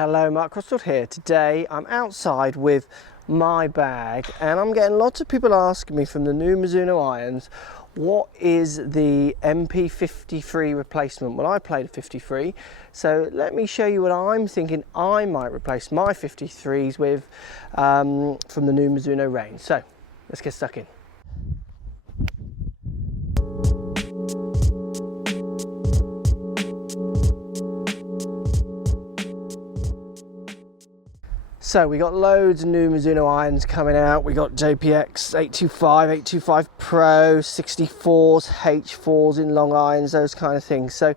Hello, Mark Crossfield here. Today I'm outside with my bag and I'm getting lots of people asking me from the new Mizuno irons, what is the MP53 replacement? Well, I played a 53, so let me show you what I'm thinking I might replace my 53s with from the new Mizuno range. So let's get stuck in. So we got loads of new Mizuno irons coming out. We got JPX 825, 825 Pro, 64s, H4s in long irons, those kind of things. So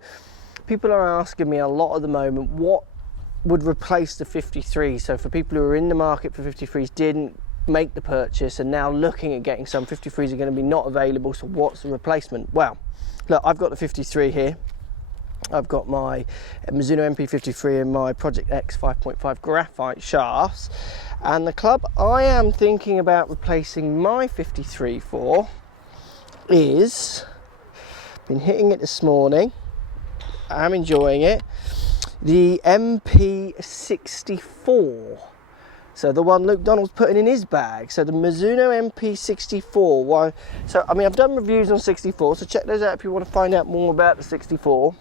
people are asking me a lot at the moment, what would replace the 53? So for people who are in the market for 53s, didn't make the purchase and now looking at getting some, 53s are going to be not available, so what's the replacement? Well, look, I've got the 53 here. I've got my Mizuno MP53 and my Project X 5.5 graphite shafts, and the club I am thinking about replacing my 53 for is, been hitting it this morning, I'm enjoying it, the MP64. So the one Luke Donald's putting in his bag. So the Mizuno MP64. Why? So I mean, I've done reviews on 64, so check those out if you want to find out more about the 64.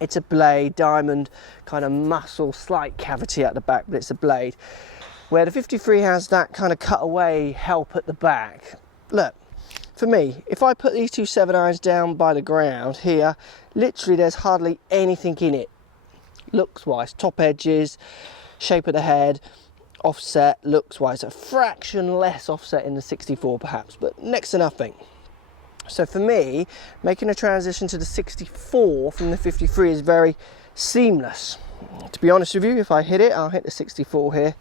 It's a blade, diamond, kind of muscle, slight cavity at the back, but it's a blade. Where the 53 has that kind of cutaway help at the back. Look, for me, if I put these two 7-irons down by the ground here, literally there's hardly anything in it. Looks-wise, top edges, shape of the head, offset, looks-wise. A fraction less offset in the 64 perhaps, but next to nothing. So for me, making a transition to the 64 from the 53 is very seamless. To be honest with you, if I hit it, I'll hit the 64 here.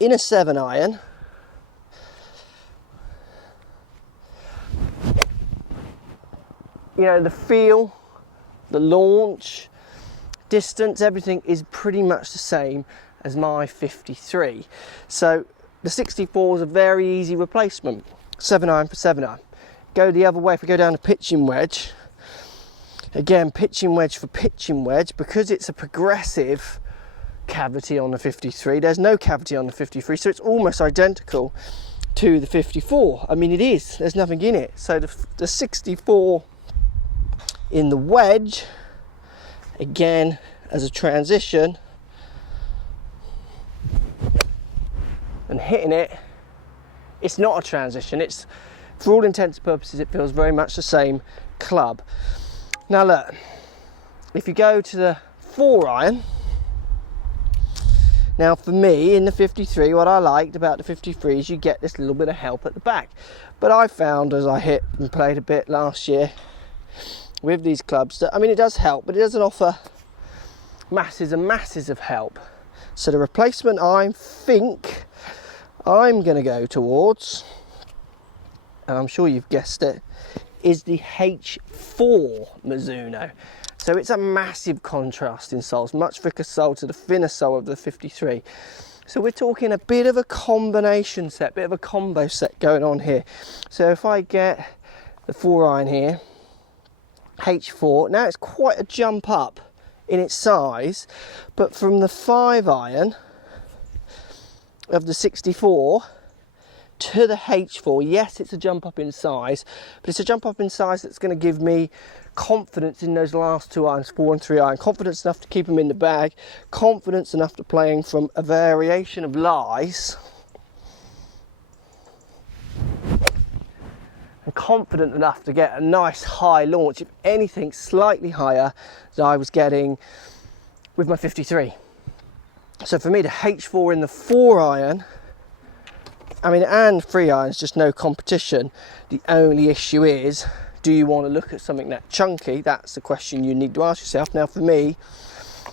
In a 7-iron, you know, the feel, the launch, distance, everything is pretty much the same as my 53. So the 64 is a very easy replacement. 7-iron for 7-iron. Go the other way, if we go down to pitching wedge, again, pitching wedge for pitching wedge, because it's a progressive cavity on the 53, there's no cavity on the 53, so it's almost identical to the 54. I mean, it is, there's nothing in it. So the 64 in the wedge, again, as a transition, and hitting it, it's not a transition, it's, for all intents and purposes, it feels very much the same club. Now look, if you go to the 4-iron, now for me, in the 53, what I liked about the 53 is you get this little bit of help at the back. But I found, as I hit and played a bit last year with these clubs, that, I mean, it does help, but it doesn't offer masses and masses of help. So the replacement I think I'm going to go towards, and I'm sure you've guessed it, is the H4 Mizuno. So it's a massive contrast in soles, much thicker sole to the thinner sole of the 53. So we're talking a bit of a combination set, bit of a combo set going on here. So if I get the 4-iron here, H4, now it's quite a jump up in its size, but from the 5-iron of the 64 to the H4, yes, it's a jump up in size, but it's a jump up in size that's going to give me confidence in those last 2 irons, 4 and 3-iron, confidence enough to keep them in the bag, confidence enough to playing from a variation of lies, and confident enough to get a nice high launch, if anything slightly higher than I was getting with my 53. So for me, the H4 in the 4-iron, I mean, and 3-iron's just no competition. The only issue is, do you want to look at something that chunky? That's the question you need to ask yourself. Now for me,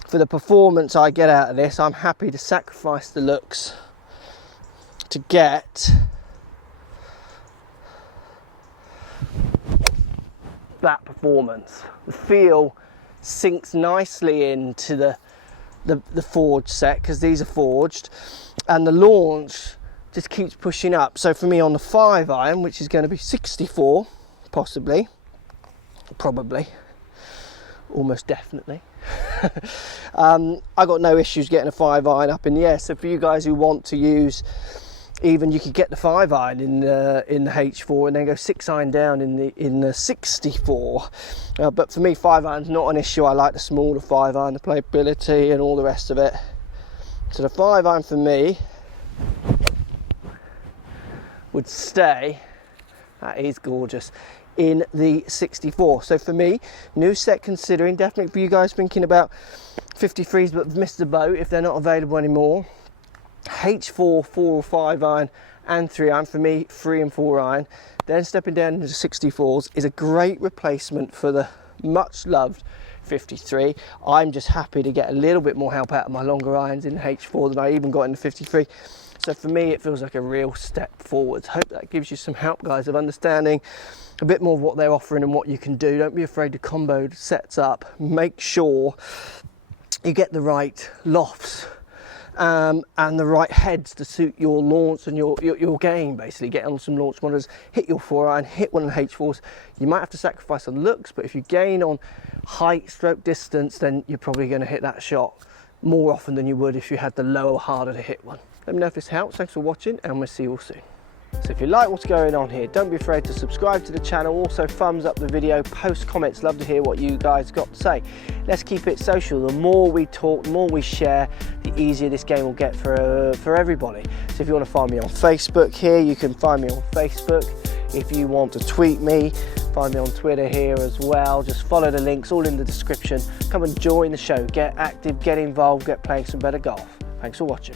for the performance I get out of this, I'm happy to sacrifice the looks to get that performance. The feel sinks nicely into the forged set, because these are forged, and the launch just keeps pushing up. So for me on the 5-iron, which is going to be 64, possibly, probably, almost definitely, I got no issues getting a 5-iron up in the air. So for you guys who want to use, even you could get the 5-iron in the H4 and then go 6-iron down in the 64. But for me, 5-iron's not an issue. I like the smaller 5-iron, the playability and all the rest of it. So the 5-iron for me would stay, that is gorgeous, in the 64. So for me, new set considering, definitely for you guys thinking about 53s but have missed the boat if they're not available anymore. H4, 4 or 5-iron and 3-iron, for me 3 and 4-iron, then stepping down into 64s is a great replacement for the much loved 53. I'm just happy to get a little bit more help out of my longer irons in the H4 than I even got in the 53. So for me, it feels like a real step forward. Hope that gives you some help, guys, of understanding a bit more of what they're offering and what you can do. Don't be afraid to combo sets up. Make sure you get the right lofts and the right heads to suit your launch and your game. Basically, get on some launch monitors, hit your 4-iron, hit one of the H4s. You might have to sacrifice on looks, but if you gain on height, stroke distance, then you're probably going to hit that shot more often than you would if you had the lower, harder to hit one. Let me know if this helps. Thanks for watching, and we'll see you all soon. So if you like what's going on here, don't be afraid to subscribe to the channel. Also thumbs up the video, post comments, love to hear what you guys got to say. Let's keep it social. The more we talk, the more we share, the easier this game will get for everybody. So if you want to find me on Facebook here, you can find me on Facebook. If you want to tweet me, find me on Twitter here as well. Just follow the links, all in the description. Come and join the show, get active, get involved, get playing some better golf. Thanks for watching.